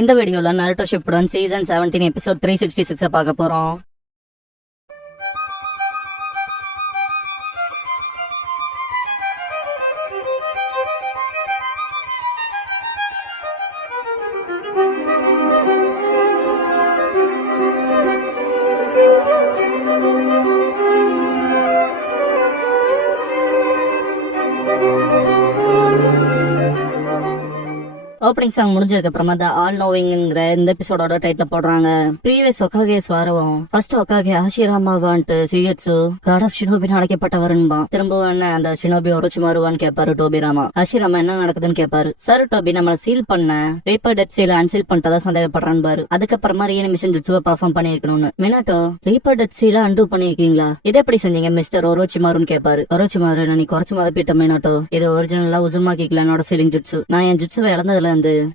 இந்த வீடியோல Naruto Shippuden season 17 episode 366 பார்க்க போறோம். ஓப்பனிங் சாங் முடிஞ்சதுக்கு அப்புறமா த ஆல் நோவிங்ங்கிற இந்த எபிசோடோட டைட்டில் போடுறாங்க. ப்ரீவியஸ் ஒக்காகே ஸ்வாரவும் ஃபர்ஸ்ட் ஒக்காகே ஹஷிராமாவான்ட்டு சிகெட்சு காட் ஆஃப் ஷினோபின்னு அழைக்கப்பட்டவருன்பா. திரும்பவும் அந்த ஷினோபி ஒரோச்சிமாருவான்னு கேட்பாரு டோபிராமா. ஹஷிராமா என்ன நடக்குதுன்னு கேட்பாரு. சார் டோபி நம்மள சீல் பண்ண ரீப்பர் டெத் சீல அன்சீல் பண்ணிட்டதா சந்தேகப்படுறான்னு பாரு. அதுக்கப்புறமா ரீஅனிமேஷன் ஜுட்சுவை பர்ஃபார்ம் பண்ணிருக்கணும்னு. மினாட்டோ ரீப்பர் டெத் சீல அன்டூ பண்ணிருக்கீங்களா? இதை எப்படி செஞ்சீங்க மிஸ்டர் ஒரோச்சிமாருன்னு கேட்பாரு. ஒரோச்சிமாரு நீ குறைச்சு மதப்பிட்ட மினாட்டோ, இது ஒரிஜினலா உசுமாக்கி கிளானோட சீலிங் ஜுட்சு. நான் என் ஜுட்சுவை இழந்ததுல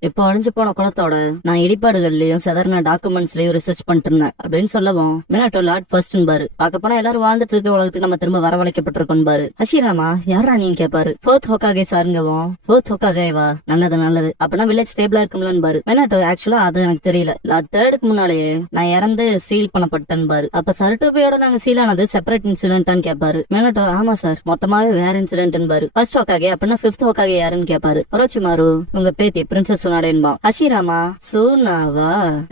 இப்போ அழிஞ்சு போன குளத்தோட நான் இடிபாடுகள்லயும் செதறின டாக்குமெண்ட்ஸ்லயும் ரிசர்ச் பண்ணிட்டு இருந்தேன் அப்படின்னு சொல்லவும் மினாட்டோ லார்ட் ஃபர்ஸ்ட் பாரு. பார்க்க போனா எல்லாரும் வாழ்ந்துட்டு இருக்க உலகத்துக்கு நம்ம திரும்ப வரவழைக்கப்பட்டிருக்கோம் பாரு. ஹஷிராமா யாரா நீங்க கேட்பாரு. ஃபோர்த் ஹோக்காகே சாருங்கவும். ஃபோர்த் ஹோக்காகேவா? நல்லது நல்லது, அப்படின்னா வில்லேஜ் ஸ்டேபிளா இருக்கும்லன்னு பாரு. மினாட்டோ ஆக்சுவலா அது எனக்கு தெரியல, லார்ட் தேர்டுக்கு முன்னாலேயே நான் இறந்து சீல் பண்ணப்பட்டேன் பாரு. அப்ப சரட்டோபியோட நாங்க சீல் ஆனது செப்பரேட் இன்சிடென்டான்னு கேட்பாரு. மினாட்டோ ஆமா சார், மொத்தமாவே வேற இன்சிடென்ட் பாரு. ஃபர்ஸ்ட் ஹோக்காகே அப்படின்னா ஃபிஃப்த் ஹோக்காகே யாருன்னு கேட்பாரு. ஒரோச்சிமாரு உங்க பேத்தி பிரின்சஸ் சுனாடேன்பா. ஹஷிராமா சூனாவா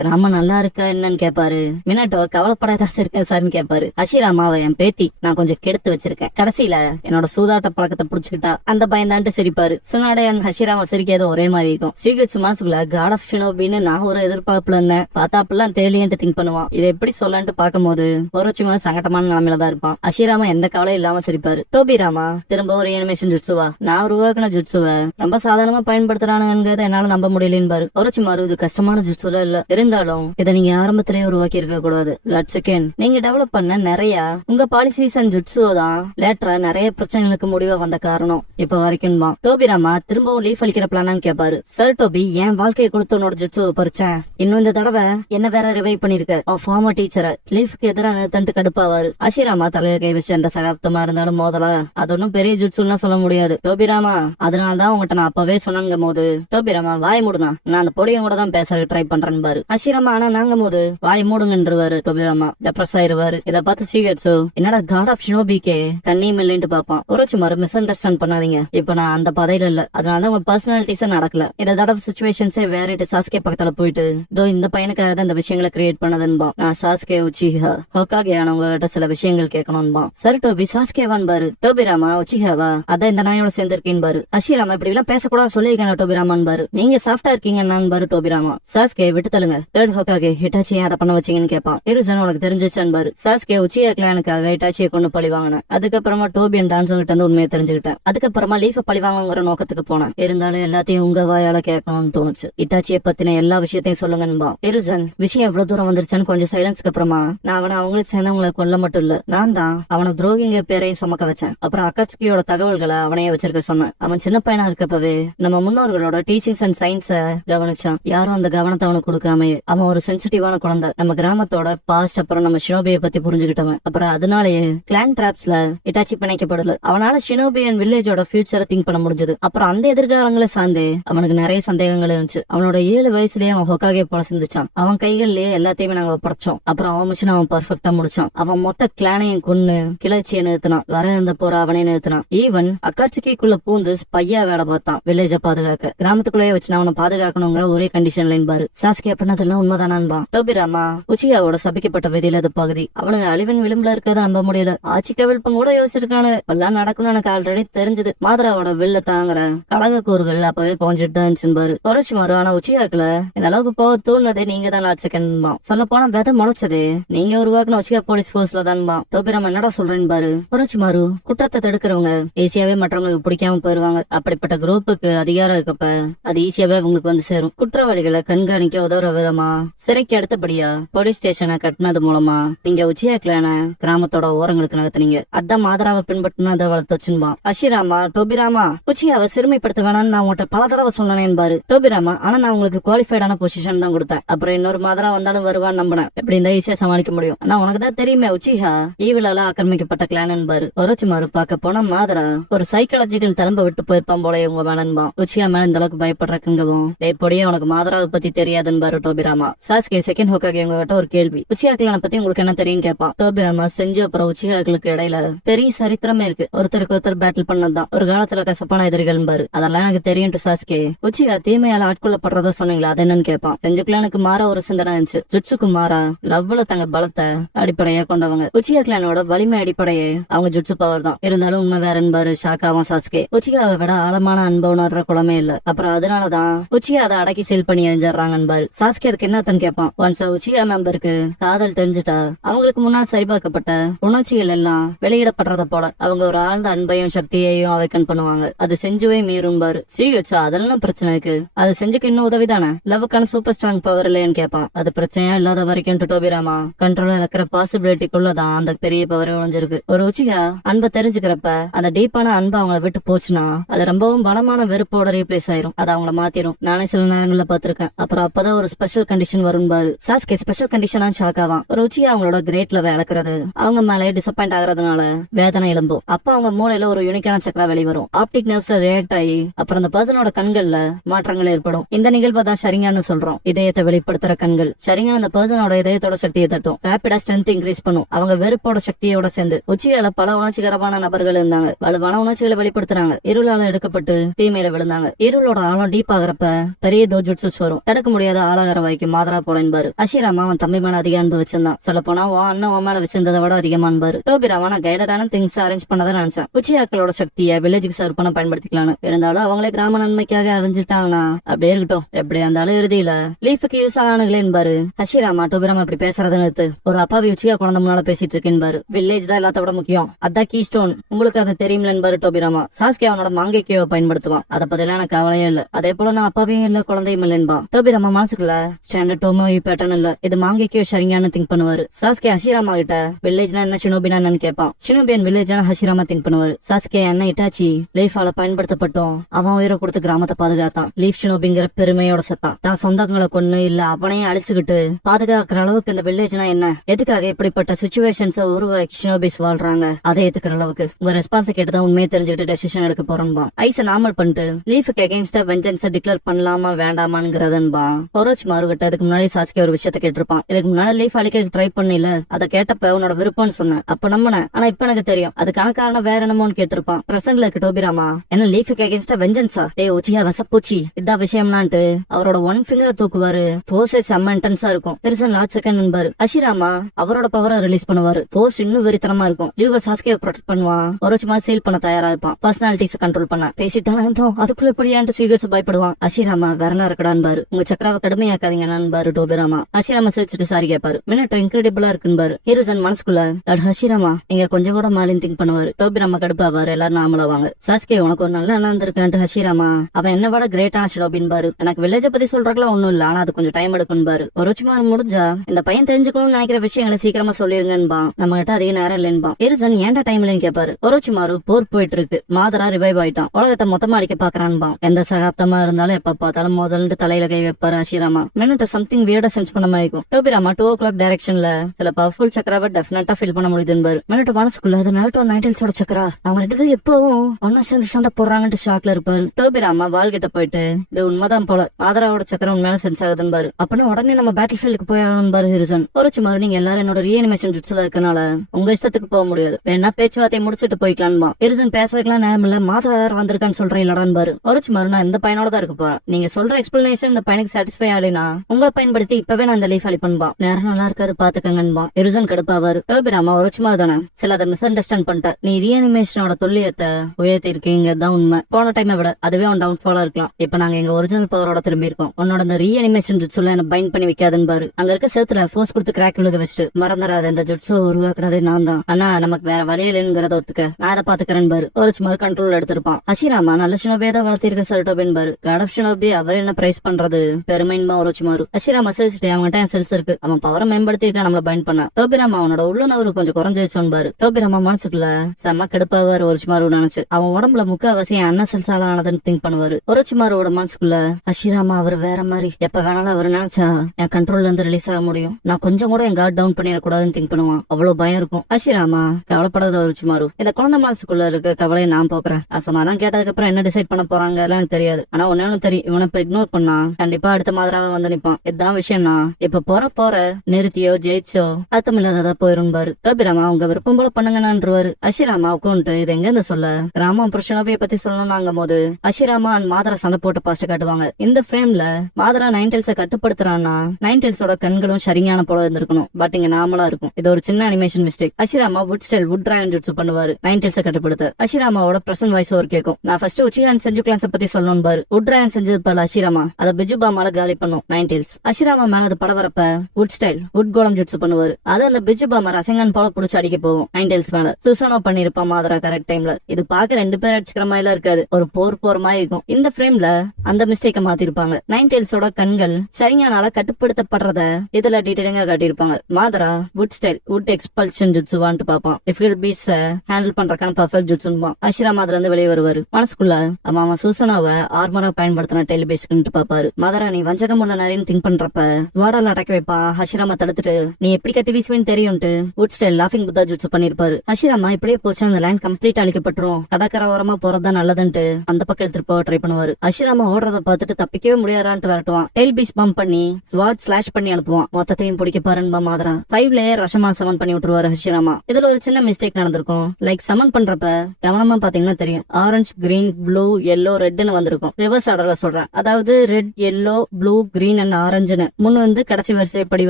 ராமா நல்லா இருக்கா என்னன்னு கேட்பாரு. மினாட்டோ கவலைப்படாத இருக்கேன் சார்னு கேட்பாரு. ஹஷிராமாவை என் பேத்தி நான் கொஞ்சம் கெடுத்து வச்சிருக்கேன், கடைசியில என்னோட சூதாட்ட பழக்கத்தை புடிச்சுக்கிட்டா அந்த பயந்தான்ட்டு சிரிப்பாரு. சுனாடே ஹஷிராமா சிரிக்காத ஒரே மாதிரி இருக்கும். சீக்கிரம் மனசுக்குள்ள காட் ஆஃப் ஷினோபின்னு நான் ஒரு எதிர்பார்ப்புல இருந்தேன், பார்த்தா அப்பெல்லாம் தேலியன்ட்டு திங்க் பண்ணுவான். இதை எப்படி சொல்லலான்ட்டு பார்க்கும்போது ஒரோச்சிமா சங்கட்டமான நிலைமையில தான் இருப்பான். ஹஷிராமா எந்த கவலையும் இல்லாம சிரிப்பாரு. டோபிராமா திரும்ப ஒரு அனிமேஷன் ஜுட்சுவா நான் உருவாக்குன ஜுட்சுவை ரொம்ப சாதாரணமா பயன்படுத்துறானுங்கிறத என்னால நம்ப முடியலன்னு பாரு. ஒரோச்சிமாரு இது கஷ்டமான ஜுட்சுல இல்ல, இருந்தாலும் இதை நீங்க ஆரம்பத்திலேயே உருவாக்கி இருக்க கூடாது. லார்ட் செகண்ட் நீங்க டெவலப் பண்ண நிறைய உங்க பாலிசீசன் ஜுட்சுவோ தான் லேட்டரா நிறைய பிரச்சனைகளுக்கு முடிவா வந்த காரணம் இப்ப வரைக்கும் தான். டோபிராமா திரும்பவும் லீஃப் அளிக்கிற பிளானான்னு கேட்பாரு. சார் டோபி என் வாழ்க்கையை கொடுத்து உன்னோட ஜுட்சுவை பறிச்சேன், இன்னும் இந்த தடவை என்ன வேற ரிவைவ் பண்ணிருக்க ஃபார்மர் டீச்சரை லீஃப்க்கு எதிரான தண்டு கடுப்பாவாரு. ஹஷிராமா தலையில கை வச்சு எந்த சகாப்தமா இருந்தாலும் மோதலா அது ஒன்னும் பெரிய ஜுட்சுன்னு சொல்ல முடியாது டோபிராமா, அதனாலதான் உங்ககிட்ட நான் அப்பவே சொன்னங்க போது. டோபிராமா வாய் மூடுனா நான் அந்த பொடியும் கூட தான் பேச ட்ரை பண்றேன் பாரு. ஹஷிராமா ஆனா நாங்க போது வாய் மூடுங்கன்றவாரு. டோபிராமா டெப்ரஸ் ஆயிருவாரு. இதை பார்த்து சீகட்சு என்னடா காட் ஆஃப் ஷினோபிக்கே கண்ணியும் இல்லைன்னு பாப்பான். ஒரோச்சிமாரு மிஸ் அண்டர்ஸ்டாண்ட் பண்ணாதீங்க, இப்ப நான் அந்த பதையில இல்ல, அதனால உங்க பர்சனாலிட்டிஸே நடக்கல. இந்த தடவை சிச்சுவேஷன்ஸே வேறிட்டு சாஸ்கே பக்கத்துல போயிட்டு இதோ இந்த பையனுக்காக தான் இந்த விஷயங்களை கிரியேட் பண்ணதுன்பா. நான் சாஸ்கே உச்சிஹா ஹோக்காகே உங்ககிட்ட சில விஷயங்கள் கேட்கணும்பா. சரி டோபி சாஸ்கேவான் பாரு. டோபிராமா உச்சிஹாவா அதான் இந்த நாயோட சேர்ந்திருக்கேன் பாரு. ஹஷிராமா இப்படி எல்லாம் பேசக்கூடாது சொல்லியிருக்கேன் டோபிராமான் பாரு. நீங்க சாஃப்டா இருக்கீங்க நான் பாரு. டோபிராமா சாஸ்கே விட்டு தள்ளுங்க, தேர்ட் ஹோக்காகே ஹிட்டாச்சியை அதை பண்ண வச்சீங்கன்னு கேட்பான். இருசன் உனக்கு தெரிஞ்சிச்சான் பாரு. சாஸ்கே உச்சியா கிளானுக்காக ஹிட்டாச்சியை கொண்டு பழி வாங்கினேன். அதுக்கப்புறமா டோபியன் டான்ஸர் கிட்ட இருந்து உண்மையை தெரிஞ்சுக்கிட்டேன். அதுக்கப்புறமா லீஃப பழி வாங்குங்கிற நோக்கத்துக்கு போனேன். இருந்தாலும் எல்லாத்தையும் உங்க வாயால கேட்கணும்னு தோணுச்சு. ஹிட்டாச்சியை பத்தின எல்லா விஷயத்தையும் சொல்லுங்கன்பா. இருசன் விஷயம் எவ்வளவு தூரம் வந்துருச்சான்னு கொஞ்சம் சைலன்ஸ்க்கு அப்புறமா நான் அவனை அவங்களுக்கு சேர்ந்தவங்களை கொல்ல மட்டும் இல்ல, நான் தான் அவனை துரோகிங்க பேரையும் சுமக்க வச்சேன். அப்புறம் அக்காட்சுக்கியோட தகவல்களை அவனையே வச்சிருக்க சொன்னேன். அவன் சின்ன பையனா இருக்கப்பவே நம்ம முன்னோர்களோட டீச்சிங்ஸ் அண்ட் சயின்ஸ கவனிச்சான். யாரும் அந்த கவனத்தை அவனுக்கு கொடுக்காம அவன் ஒரு சென்சிட்டிவான குழந்தை. நம்ம கிராமத்தோட பாஸ்ட் அப்புறம் நம்ம ஷினோபியை பத்தி புரிஞ்சுக்கிட்டவன். அப்புறம் அதனாலேயே கிளான் டிராப்ஸ்ல இட்டாச்சி பிணைக்கப்படல. அவனால ஷினோபியன் வில்லேஜோட ஃபியூச்சரை திங்க் பண்ண முடிஞ்சது. அப்புறம் அந்த எதிர்காலங்களை சார்ந்தே அவனுக்கு நிறைய சந்தேகங்கள் இருந்துச்சு. அவனோட 7 வயசுலயே அவன் ஹோக்காகே போல சிந்திச்சான். அவன் கைகள்லயே எல்லாத்தையுமே நாங்க படைச்சோம். அப்புறம் அவன் மிஷன் அவன் பர்ஃபெக்டா முடிச்சான். அவன் மொத்த கிளானையும் கொன்னு கிளர்ச்சியை நிறுத்தினான். வர இருந்த போற அவனே நிறுத்தினான். ஈவன் அக்காட்சிக்குள்ள பூந்து ஸ்பையா வேலை பார்த்தான் வில்லேஜ பாதுகாக்க. கிராமத்துக்குள்ளேயே வச்சு அவனை பாதுகாக்கணுங்கிற ஒரே கண்டிஷன்ல பாரு. சாஸ்கே பண்ணதெல்லாம் உண்மைதானான்பா. டோபிராமா உச்சியாவோட சபிக்கப்பட்ட விதியில அது பகுதி. அவனுக்கு அழிவின் விளிம்புல இருக்கத நம்ப முடியல. ஆட்சிக்க விழுப்பம் கூட யோசிச்சிருக்கானு எல்லாம் நடக்கணும் எனக்கு ஆல்ரெடி தெரிஞ்சது. மாதராவோட வில்ல தாங்குற கழக கூறுகள் அப்பவே பவுஞ்சிட்டு தான் இருந்துச்சு பாரு. ஒரோச்சிமாரு ஆனா உச்சியாக்குல இந்த அளவுக்கு போக தூண்டினதே நீங்க தான் லார்ட் செகண்ட்பா. சொல்ல போனா விதை முளைச்சதே நீங்க உருவாக்குன உச்சியா போலீஸ் போர்ஸ்ல தான்பா. டோபிராமா என்னடா சொல்றேன்னு பாரு. ஒரோச்சிமாரு குற்றத்தை தடுக்கிறவங்க ஈஸியாவே மற்றவங்களுக்கு பிடிக்காம போயிருவாங்க. அப்படிப்பட்ட குரூப்புக்கு அதிகாரம் இருக்கப்ப அது ஈஸியாவே உங்களுக்கு வந்து சேரும். குற்றவாளிகளை கண்காணிக்க உதவுற விதமா சிறைக்கு அடுத்தபடியா போலீஸ் ஸ்டேஷனை கட்டினது மூலமா நீங்க உச்சியா கிளான கிராமத்தோட ஓரங்களுக்கு நகர்த்தினீங்க. அதான் மாதராவை பின்பற்றினதை வளர்த்துச்சுன்பா. ஹஷிராமா டோபிராமா உச்சியாவை சிறுமைப்படுத்த வேணாம்னு நான் உங்கள்கிட்ட பல தடவை சொன்னேன் பாரு. டோபிராமா ஆனா நான் உங்களுக்கு குவாலிஃபைடான பொசிஷன் தான் கொடுத்தேன். அப்புறம் இன்னொரு மாதரா வந்தாலும் வருவான்னு நம்பினேன். எப்படி இருந்தா ஈஸியா சமாளிக்க முடியும். ஆனா உனக்கு தான் தெரியுமே உச்சிஹா ஈவிலால ஆக்கிரமிக்கப்பட்ட கிளான் பாரு. ஒரோச்சிமாரு பார்க்க போன மாதரா ஒரு சைக்காலஜிக்கல் தளம்ப விட்டு போயிருப்பான் போல உங்க மேலன்பா. உச்சியா மேல இந்த அளவுக்கு பயப்பட வெளிப்படுற கங்கவும் பொடியே உனக்கு மாதராவை பத்தி தெரியாதுன்னு பாரு டோபிராமா. சாஸ்கே செகண்ட் ஹோக்காகே உங்ககிட்ட ஒரு கேள்வி, உச்சிகா கிளானை பத்தி உங்களுக்கு என்ன தெரியும் கேட்பான். டோபிராமா செஞ்சு அப்புறம் உச்சிகாக்களுக்கு இடையில பெரிய சரித்திரமே இருக்கு, ஒருத்தருக்கு ஒருத்தர் பேட்டில் பண்ணதுதான், ஒரு காலத்துல கசப்பான எதிரிகள் பாரு, அதெல்லாம் எனக்கு தெரியும் சாஸ்கே. உச்சிகா தீமையால ஆட்கொள்ளப்படுறதா சொன்னீங்களா, அது என்னன்னு கேட்பான். செஞ்சு கிளானுக்கு மாற ஒரு சிந்தனை இருந்துச்சு. ஜுட்சுக்கு மாறா லவ்ல தங்க பலத்தை அடிப்படையா கொண்டவங்க. உச்சிகா கிளானோட வலிமை அடிப்படையே அவங்க ஜுட்சு பவர் தான். இருந்தாலும் உண்மை வேறன்னு பாரு ஷாக்காவும் சாஸ்கே. உச்சிகாவை விட ஆழமான அன்பு உணர்ற குளமே இல்ல, அப்புறம் அதனாலதான் உச்சிகா அதை அடக்கி சேல் பண்ணி எரிஞ்சிடறாங்கன்னு பாரு. சாஸ்கே அதுக்கு என்னத்தன்னு கேட்பான். ஒன்ஸ் உச்சிகா மெம்பருக்கு காதல் தெரிஞ்சுட்டா அவங்களுக்கு முன்னால் சரிபார்க்கப்பட்ட உணர்ச்சிகள் எல்லாம் வெளியிடப்படுறத போல அவங்க ஒரு ஆழ்ந்த அன்பையும் சக்தியையும் அவைக்கன் பண்ணுவாங்க. அது செஞ்சுவே மீறும் பாரு. ஸ்ரீவச்சா அதெல்லாம் பிரச்சனை இருக்கு, அது செஞ்சுக்கு இன்னும் உதவிதானே, லவ்வுக்கான சூப்பர் ஸ்ட்ராங் பவர் இல்லையான்னு கேட்பான். அது பிரச்சனையா இல்லாத வரைக்கும் டோபிராமா கண்ட்ரோல் இருக்கிற பாசிபிலிட்டிக்குள்ளதான் அந்த பெரிய பவரே ஒழிஞ்சிருக்கு. ஒரு உச்சிகா அன்பை தெரிஞ்சுக்கிறப்ப அந்த டீப்பான அன்பை அவங்கள விட்டு போச்சுன்னா அது ரொம்பவும் பலமான வெறுப்போட ரீப்ளேஸ் ஆயிரும், அது அவங்கள மாத்திரும். நானே சில நேரங்கள்ல பாத்திருக்கேன். அப்புறம் அப்பதான் ஒரு ஸ்பெஷல் கண்டிஷன் வரும் பாரு. சாஸ்கே ஸ்பெஷல் கண்டிஷனா ஷாக் ஆவான். ஒரு உச்சிகா அவங்களோட கிரேட் லவ் இழக்கிறது அவங்க மேலே டிசப்பாயிண்ட் ஆகுறதுனால வேதனை எழும்பும். அப்ப அவங்க மூளையில ஒரு யூனிக்கான சக்கரா வெளிவரும். ஆப்டிக் நர்வ்ஸ்ல ரியாக்ட் ஆகி அப்புறம் அந்த பர்சனோட கண்கள்ல மாற்றங்கள் ஏற்படும். இந்த நிகழ்வை தான் ஷரிங்கான்னு சொல்றோம், இதயத்தை வெளிப்படுத்துற கண்கள். ஷரிங்கா அந்த பர்சனோட இதயத்தோட சக்தியை தட்டும், ரேபிடா ஸ்ட்ரென்த் இன்க்ரீஸ் பண்ணும். அவங்க வெறுப்போட சக்தியோட சேர்ந்து உச்சியால பல உணர்ச்சிகரமான நபர்கள் இருந்தாங்க, வலுவான உணர்ச்சிகளை வெளிப்படுத்துறாங்க, இருளால எடுக்கப்பட்டு தீமையில விழுந்தாங்க. இருளோட ஆழம் டீப் ஆகிறப்ப பெரிய தோஜுட்ஸ் வரும், தடுக்க முடியாத ஆளாகிற வாய்க்கு மாதரா போல என்பாரு. அஷிராமா அவன் தம்பி மேல அதிக அன்பு வச்சிருந்தான், சொல்ல போனா அண்ணன் உன் மேல வச்சிருந்ததை விட அதிகமா அன்பாரு. டோபிராமா நான் கைடடான திங்ஸ் அரேஞ்ச் பண்ணதான் நினைச்சேன், உச்சியாக்களோட சக்தியை வில்லேஜுக்கு சர்வ் பண்ண பயன்படுத்திக்கலான்னு. இருந்தாலும் அவங்களே கிராம நன்மைக்காக அறிஞ்சிட்டாங்கன்னா அப்படியே இருக்கட்டும், எப்படி இருந்தாலும் இறுதியில லீஃபுக்கு யூஸ் ஆனானுங்களே என்பாரு. ஹஷிராமா டோபிராமா இப்படி பேசுறதை நிறுத்து, ஒரு அப்பாவி உச்சியா குழந்தை முன்னால பேசிட்டு இருக்கேன்பாரு. வில்லேஜ் தான் எல்லாத்த விட முக்கியம், அதான் கீ ஸ்டோன், உங்களுக்கு அது தெரியும்ல என்பாரு டோபிராமா. சாஸ்கே அவனோட மாங்கைக்கோ பயன்படுத்துவான், அதை பத்திலாம் எனக்கு கவலையே இல்ல, அதே போல நான் அப்பாவையும் இல்ல குழந்தையும் இல்லைன்பா. டோபிராமா மனசுக்குள்ள ஸ்டாண்டர்ட் டோமோ பேட்டர்ன் இல்ல, இது மாங்கைக்கோ ஷரிங்கான்னு திங்க் பண்ணுவாரு. சாஸ்கே ஹஷிராமா கிட்ட வில்லேஜ்னா என்ன ஷினோபினா என்னன்னு கேட்பான். ஷினோபியன் வில்லேஜ்னா ஹஷிராமா திங்க் பண்ணுவாரு. சாஸ்கே என்ன இட்டாச்சி லைஃபால பயன்படுத்தப்பட்டோம் அவன் உயிரை கொடுத்து கிராமத்தை பாதுகாத்தான், லீஃப் ஷினோபிங்கிற பெருமையோட சத்தான். தான் சொந்தங்களை கொண்டு இல்ல அவனையும் அழிச்சுக்கிட்டு பாதுகாக்கிற அளவுக்கு இந்த வில்லேஜ்னா என்ன, எதுக்காக இப்படிப்பட்ட சிச்சுவேஷன்ஸ் உருவாக்கி ஷினோபிஸ் வாழ்றாங்க, அதை ஏத்துக்கிற அளவுக்கு உங்க ரெஸ்பான்ஸ் கேட்டுதான் உண்மையை தெரிஞ்சுக்கிட்டு டெசிஷன் எடுக்க போறோம்பா. ஐஸ நார்மல் பண்ணிட்டு லீஃபுக்கு அகேன்ஸ்டா வெஞ்சன்ஸை டிக்ளேர் பண்ணலாமா வேண்டாமாங்கிறதுன்பா. ஒரோச் மாறுகிட்ட அதுக்கு முன்னாடி சாஸ்கே ஒரு விஷயத்த கேட்டிருப்பான். இதுக்கு முன்னாடி லீஃப் அழிக்க ட்ரை பண்ணல, அதை கேட்டப்ப உன்னோட விருப்பம்னு சொன்னேன், அப்ப நம்பினேன், ஆனா இப்ப எனக்கு தெரியும் அதுக்கான காரணம் வேற என்னமோன்னு கேட்டிருப்பான். பிரசன்ட்ல இருக்கு டோபிராமா என்ன லீஃபுக்கு அகேன்ஸ்டா வெஞ்சன்ஸா, டே உச்சியா வசப்பூச்சி இதான் விஷயம்னான்ட்டு அவரோட ஒன் ஃபிங்கர் தூக்குவாரு. போர்ஸே செம்ம இன்டென்ஸா இருக்கும், பெருசா லாட் செகண்ட் என்பாரு. அஷிராமா அவரோட பவரை ரிலீஸ் பண்ணுவாரு, போர்ஸ் இன்னும் வெறித்தனமா இருக்கும். ஜீவ சாஸ்கே ப்ரொடெக்ட் பண்ணுவான், ஒரோச்சுமா சீல் பண்ண தயாரா இருப்பான், பர்சனாலிட்டிஸ் கண்ட்ரோல் பண்ண பேசிட்டானே அதுக்குள்ள எப்படியான்ட்டு சீக்கிரம் பயப்படுவான். அஷிராமா வரலா இருக்கடான்பாரு, உங்க சக்கராவை கடுமையாக்காதீங்க நண்பாரு டோபிராமா. அஷிராமா சிரிச்சுட்டு சாரி கேட்பாரு. மினட்டோ இன்கிரெடிபிளா இருக்குன்பாரு. ஹீரோசன் மனசுக்குள்ள ஹஷிராமா இங்க கொஞ்சம் கூட மாலின் திங்க் பண்ணுவாரு. டோபிராமா கடுப்பாவாரு, எல்லாரும் நாமளாவாங்க. சாஸ்கே உனக்கு ஒரு நல்ல அண்ணன் இருக்கான்ட்டு ஹஷிராமா அவன் என்ன விட கிரேட்டான ஷினோபின்பாரு. எனக்கு வில்லேஜ பத்தி சொல்றதுலாம் ஒண்ணும் இல்ல, ஆனா அது கொஞ்சம் டைம் எடுக்கும்பாரு. ஒரோச்சுமா முடிஞ்சா இந்த பையன் தெரிஞ்சுக்கணும்னு நினைக்கிற விஷயங்களை சீக்கிரமா சொல்லிருங்கன்பா, நம்ம கிட்ட அதிக நேரம் இல்லைன்பா. ஹீரோசன் ஏன்டா டைம் இல்லைன்னு கேட்பாரு. ஒரோச்சுமாரு போர் போயிட்டு இருக்கு, மாதரா ரிவைவ் ஆயிட்டான், உலகத்தை மொத்தமா அழிக்க பாக்குறான்பா. எந்த சகாப்தமா இருந்தாலும் எப்ப பார்த்தாலும் முதல்ல தலையில கை வைப்பாரு அஷிராமா. மினட்டோ சம்திங் வியர்டா சென்ஸ் பண்ண மாதிரி இருக்கும். டோபிராமா 2 o'clock டைரக்ஷன்ல சில பவர்ஃபுல் சக்கராவை டெஃபினட்டா ஃபீல் பண்ண முடியுதுன்பாரு. மினட்டோ மனசுக்குள்ள அது நால்டோ நைன்டல்ஸோட சக்கரா, அவங்க ரெண்டு பேரும் எப்பவும் ஒன்னா சேர்ந்து சண்டை போடுறாங்கன்னு ஷாக்ல இருப்பாரு. டோபிராமா வால் கிட்ட போயிட்டு இது உண்மைதான் போல, ஆதராவோட சக்கரம் உண்மையில சென்ஸ் ஆகுதுன்பாரு. அப்படின்னா உடனே நம்ம பேட்டில் ஃபீல்டுக்கு போய் ஆகணும்பாரு ஹிரிசன். ஒரோச்சுமாரு நீங்க எல்லாரும் என்னோட ரீஅனிமேஷன் ஜுட்ஸ்ல இருக்கனால உங்க இஷ்டத்துக்கு போக முடியாது, வேணா பேச்சுவார்த்தையை முடிச்சுட்டு போய்க்கலான்பா. ஹிரிசன் பேசுறதுக்குலாம் நேரம் இல்ல, மாதரா வந்திருக்கான்னு சொல்றேன் இல்லடான்பாரு. ஒரோச்சுமாரு நான் இந்த பையனோட தான் இருக்க போறேன், நீங்க சொல்ற எக்ஸ்பிளனேஷன் இந்த பையனுக்கு சாட்டிஸ்ஃபை ஆகலைனா உங்களை பயன்படுத்தி இப்பவே நான் இந்த லீஃப் அழிப்பன்பா, நேரம் நல்லா இருக்காது பாத்துக்கங்கன்பா. ஹிரிசன் கடுப்பாவாரு. டோபிராமா ஒரோச்சுமாரு தானே சில அதை மிஸ் அண்டர்ஸ்டாண்ட் பண்ணிட்ட, நீ ரீஅனிமேஷனோட தொல்லியத்தை உயர்த்தி இருக்கீங்க தான் உண்மை, போன டைமை விட அதுவே உன் டவுன் ஃபாலா இருக்கலாம், இப்ப நாங்க எங்க ஒரிஜினல் பவரோட திரும்பி இருக்கோம், உன்னோட இந்த ரீஅனிமேஷன் ஜுட்ஸ்ல என்ன பைண்ட் பண்ணி வைக்காதுன்பாரு. அங்க இருக்க சேத்துல ஃபோர்ஸ் கொடுத்து கிராக் விழுக வச்சுட்டு மறந்துடாத இந்த ஜுட்ஸோ உருவாக்குறதே நான் தான், ஆனா நமக்கு வேற வழி இல்லைங்கிறத ஒத்துக்க, நான் அதை பாத்துக்கிறேன் பாரு. ஒரோச்சுமாரு கண்ட்ரோல் எடுத்திருப்பான். அஷிராமா நல்ல ஷினோபியை தான் வளர்த்திருக்க சர்டோபின் பாரு. காட் ஆஃப் ஷினோபி அவர் என்ன பிரைஸ் பண்றது பெருமைன்பா ஒரோச்சுமாரு. அஷிராமா சிரிச்சுட்டு அவன்கிட்ட என் செல்ஸ் இருக்கு, அவன் பவரை மேம்படுத்திருக்கா நம்மள பைண்ட் பண்ண. டோபிராமா அவனோட உள்ளுணர்வு கொஞ்சம் குறைஞ்சிருச்சோன்னு பாரு. டோபிராமா மனசுக்குள்ள செம்ம கடுப்பாவாரு ஒரோச்சுமாரு நினைச்சு. அவன் உடம்புல முக்காவாசி அண்ணன் செல்ஸால ஆனதுன்னு திங்க் பண்ணுவாரு. ஒரோச்சுமாரோட மனசுக்குள்ள அஷிராமா அவர் வேற மாதிரி, எப்ப வேணாலும் அவர் நினைச்சா என் கண்ட்ரோல்ல இருந்து ரிலீஸ் ஆக முடியும், நான் கொஞ்சம் கூட என் கார்ட் டவுன் பண்ணிடக்கூடாதுன்னு திங்க் பண்ணுவான். அவ்வளவு பயம் இருக்கும். அஷிராமா கவலைப்படாத ஒரோச்சுமாரு, இந்த குழந்தை மனசுக்குள்ள இருக்க கவலையை நான் போக்குறேன், நான் சொன்னாதான் கேட்டதுக்கு அப்புறம் என்ன டிசைட் பண்ண போறாங்க எனக்கு தெரியாது, ஆனா ஒன்னு தெரியும், இவனை இப்ப இக்னோர் பண்ணா கண்டிப்பா அடுத்த மாதிராவே வந்து நிப்பான். இதுதான் விஷயம்னா இப்ப போற நிறுத்தியோ ஜெயிச்சோ அர்த்தமில்லாததா போயிருந்தாரு. ரபிராமா உங்க விருப்பம் போல பண்ணுங்கன்னுருவாரு. அஷிராமா உட்காந்துட்டு இது எங்க இருந்து சொல்ல ராமா புருஷனோபிய பத்தி சொல்லணும்னாங்க போது அஷிராமா அண்ட் மாதரா சண்டை போட்டு பாஸ்ட் காட்டுவாங்க. இந்த ஃப்ரேம்ல மாதரா நைன்டெல்ஸ கட்டுப்படுத்துறான்னா நைன்டெல்ஸோட கண்களும் சரியான போல இருந்திருக்கணும். பட் இங்க நார்மலா இருக்கும். இது ஒரு சின்ன animation mistake. Hashirama wood style wood dragon ஜுட்சு பண்ணுவாரு நைன்டெல்ஸ கட்டுப்படுத்த. அஷிராமாவோட பிரசன்ட் வாய்ஸ் ஒரு கேட்கும். நான் ஃபர்ஸ்ட் உச்சிகான் செஞ்சு கிளான்ஸ் பத்தி சொல்லணும் பாரு. வுட் டிராகன் செஞ்சது பல அஷிராமா அதை பிஜுபா மேல காலி பண்ணும் நைன்டெல்ஸ். அஷிராமா மேல அது படவரப்ப வுட் ஸ்டைல் வுட் கோலம் ஜுட்சு பண்ணுவாரு. அது அந்த பிஜுபா ரசங்கன் போல புடிச்சு அடிக்க போகும் நைன்டெல்ஸ் மேல. சுசனோ பண்ணிருப்பான் மாதரா கரெக்ட் டைம்ல. இது பாக்க ரெண்டு பேர் அடிச்சுக்கிற மாதிரி இருக்காது, ஒரு போர் மாதிரி இருக்கும். இந்த ஃப்ரேம்ல அந்த மிஸ்டேக்க மாத்திருப்பாங்க. நைன்டெல்ஸோட கண்கள் சரிங்கனால கட்டுப்படுத்தப்படுறத இதுல டீடைலிங்கா காட்டியிருப்பாங்க. Madara wood style wood expulsion ஜுட்சுவான்ட்டு பாப்பான். இஃப் இல் பீஸ் ஹேண்டில் பண்றக்கான பர்ஃபெக்ட் ஜுட்சுன்பான். அஷிராமா அதுல இருந்து வெளியே வருவாரு. மனசுக்குள்ள அவன் சுசனோவை ஆர்மரா பயன்படுத்தின டெலிபேஸ்க்கு பாப்பாரு. மாதரா நீ வஞ்சகம் உள்ள நிறைய திங்க் பண்றப்ப வாடல அடக்க வைப்பான். ஹஷிராமா தடுத்துட்டு நீ எப்படி கத்தி வீசுவேன்னு தெரியும்ட்டு வுட் ஸ்டைல் லாஃபிங் புத்தா ஜுட்சு பண்ணிருப்பாரு. ஹஷிராமா இப்படியே போச்சு அந்த லேண்ட் கம்ப்ளீட் அழிக்கப்பட்டுரும், கடற்கரை ஓரமா போறதுதான் நல்லதுன்ட்டு அந்த பக்கம் திருப்ப ட்ரை பண்ணுவாரு. அஷிராமா ஓடுறத பார்த்துட்டு தப்பிக்கவே முடியாதான்ட்டு விரட்டுவான். டெயில் பீஸ் பம்ப் பண்ணி ஸ்வாட் ஸ்லாஷ் பண்ணி அனுப்புவான். மொத்தத்தையும் பிடிக்க பாருன்பா மாதரா. 5 லேயர் ரஷமா சமன் பண்ணி விட்டுருவாரு ஹஷிராமா. இதுல ஒரு சின்ன மிஸ்டேக் நடந்திருக்கும். லைக் சமன் பண்றப்ப கவனமா பாத்தீங்கன்னா தெரியும், ஆரஞ்சு கிரீன் ப்ளூ எல்லோ ரெட்னு வந்திருக்கும். ரிவர்ஸ் ஆர்டர்ல சொல்றேன், அதாவது red yellow blue green and ஆரஞ்சுன்னு முன் வந்து கடைசி வரிசைப்படி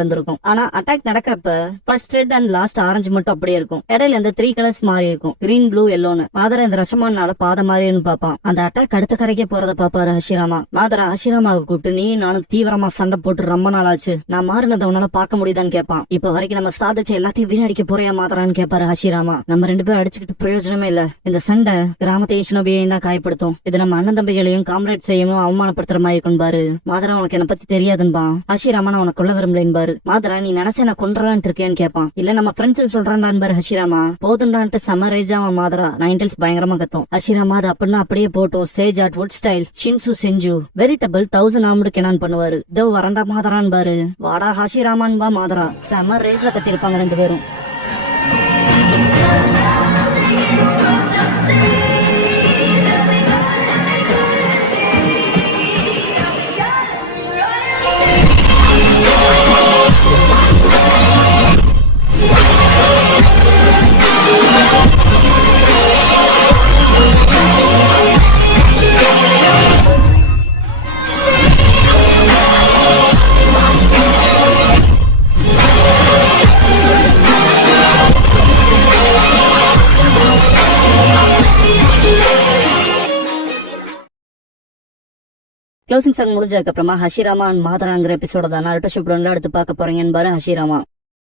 வந்திருக்கும். ஆனா அட்டாக் நடக்கிறப்ப first red and last orange மட்டும் அப்படியே இருக்கும். இடையில இந்த 3 கலர்ஸ் மாறி இருக்கும், கிரீன் ப்ளூ எல்லோன்னு. மாதரா இந்த ரசமானால பாத மாறின்னு பாப்பான். அந்த அட்டாக் அடுத்த கரைக்கே போறத பாப்பாரு ஹஷிராமா. மாதரா ஹஷிராமாவை கூப்பிட்டு நீ நானும் தீவிரமா சண்டை போட்டு ரொம்ப நாள் ஆச்சு, நான் மாறினதை உன்னால பாக்க முடியுதான்னு கேட்பான். இப்ப வரைக்கும் நம்ம சாதிச்ச எல்லாத்தையும் வீணடிக்க போறியா மாதரான்னு கேட்பாரு ஹஷிராமா. நம்ம 2 பேரும் அடிச்சுக்கிட்டு பிரயோஜனமே இல்ல. இந்த சண்டை கிராமத்தையும் ஷினோபியையும் தான் காயப்படுத்தும். இது நம்ம அண்ணன் தம்பிகளையும் காம்ரேட் செய்யவும் அவமானப்படுத்துற மாதிரி இருக்கும்பாரு. மாதரா உனக்கு என்ன பத்தி தெரியாதுன்பா. ஹஷிராமா நான் உனக்கு கொள்ள விரும்பலேன்பாரு. மாதரா நீ நினைச்ச நான் கொன்றான்ட்டு இருக்கேன்னு கேட்பான். இல்ல நம்ம ஃப்ரெண்ட்ஸ் சொல்றான்டான்பாரு ஹஷிராமா. போதுண்டான்ட்டு சமரைஸ் அவன் மாதரா. நைன்டெல்ஸ் பயங்கரமா கத்தும். ஹஷிராமா அது அப்படின்னா அப்படியே போட்டோம். Sage add would style Shinzo செஞ்சு வெரிட்டபிள் 1000 ஆம்டு கெனான் பண்ணுவாரு. இதோ வரண்டா மாதரான் பாரு. வாடா ஹஷிராமான் பா மாதரா. செம ரேஸ்ல கத்திருப்பாங்க 2 பேரும். க்ளோசிங் சாங் முடிஞ்சதுக்கு அப்புறமா ஹஷிராமா அண்ட் மாதராங்கிற எபிசோட தான் நாருட்டோ ஷிப்டோன்ல அடுத்து பார்க்க போறீங்கன்னு பாரு ஹஷிராமா.